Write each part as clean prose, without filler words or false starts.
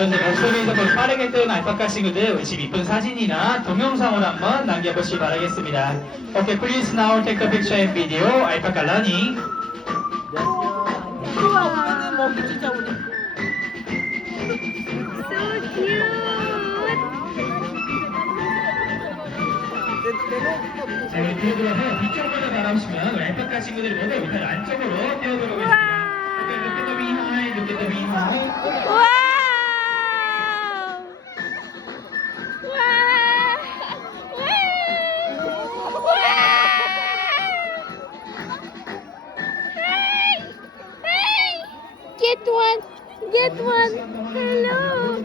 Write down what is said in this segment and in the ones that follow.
여러분들 목소리에서 빠르게 뜨는 알파카 친구들 우리 집 이쁜 사진이나 동영상으로 한번 남겨보시기 바라겠습니다. Okay, please now take a picture and video. 알파카 running. 우와, 먹기 진짜 우리. So cute. 자, 우리 뒤쪽으로 뒤쪽으로 바라보시면 우리 알파카 친구들이 모두 일단 안쪽으로 뛰어들어오고 있습니다. Okay, look at the behind, look at the behind. Wow! Get one! Get one! Hello!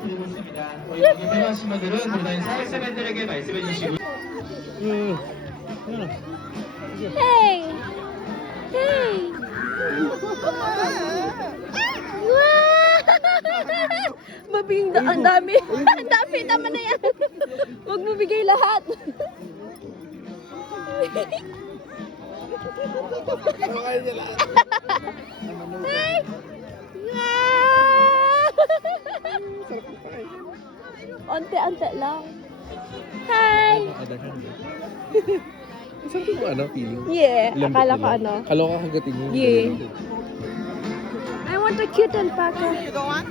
여기 필요하신 분들은 도다니 사회세분들에게 말씀해 주시고. Hey! Hey! Mabing ang dami. Ang dami, tama na yan. Huwag mo bigay lahat. Hey! Onte-onte lang. Hi! Saan ko ano, feeling? Yeah, Lambot akala ko nila. ano. Kaloka kagatin mo. Yeah. I want a cute alpaca. You go on?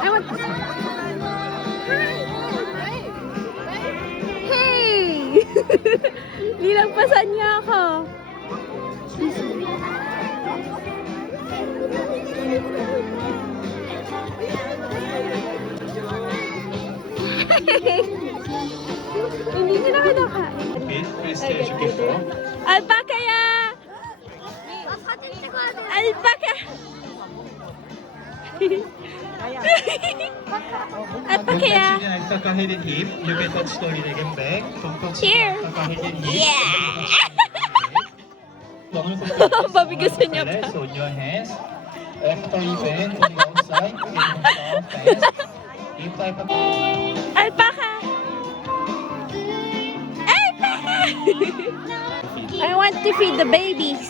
I want... Hey! Nilampasan niya ako. Hindi nila kinakain. Please education. Alpaca ya! Alpaca! Alpaca ya! 알파카 head and hip. You can touch the leg and back. Don't touch Here. alpaca head and hip. Pabigasan niya pa. So on your hands. After you bend to the outside, you can down fast. If alpaca. Alpaca! Alpaca! I want to feed the babies.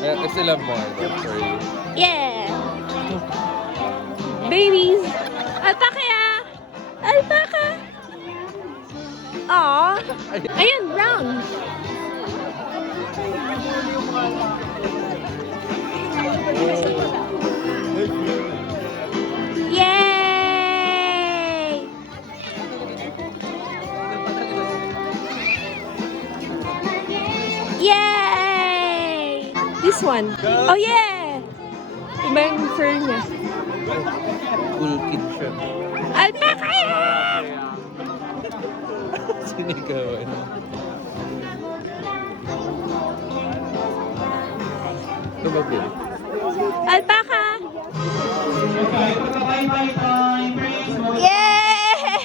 I still have more. For you. Yeah. Babies. Alpaca ya. Alpaca. Aw. Ayun, brown. Yay! Yay! This one. Oh yeah! Iba yung fur niya. Cool kid siya. Alpaca! Sinigawan. Ito ba, Bill? Alpaca! Okay, bye-bye time. Please. Yay!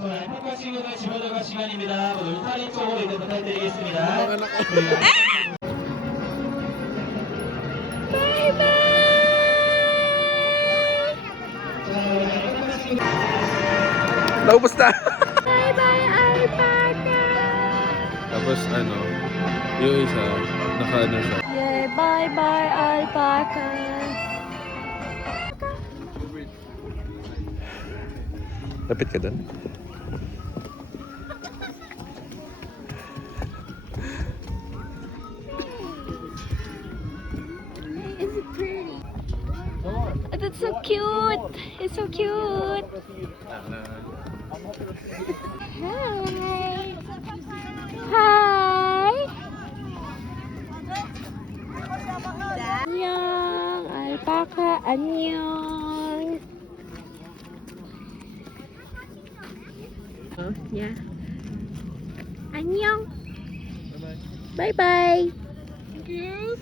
알파카 친구들 집어들어갈 시간입니다. 모두 울타리 쪽으로 이동 부탁드리겠습니다. Naubos na! Bye-bye, alpaca! Tapos ano, yung isa, naka-ano siya. Yeah, bye-bye, alpaca! Lapit ka doon. Is it pretty? That's so cute! It's so cute! Hi! Hi! Annyeong! Alpaca, annyeong! Oh, yeah. Annyeong! Bye-bye! Thank you.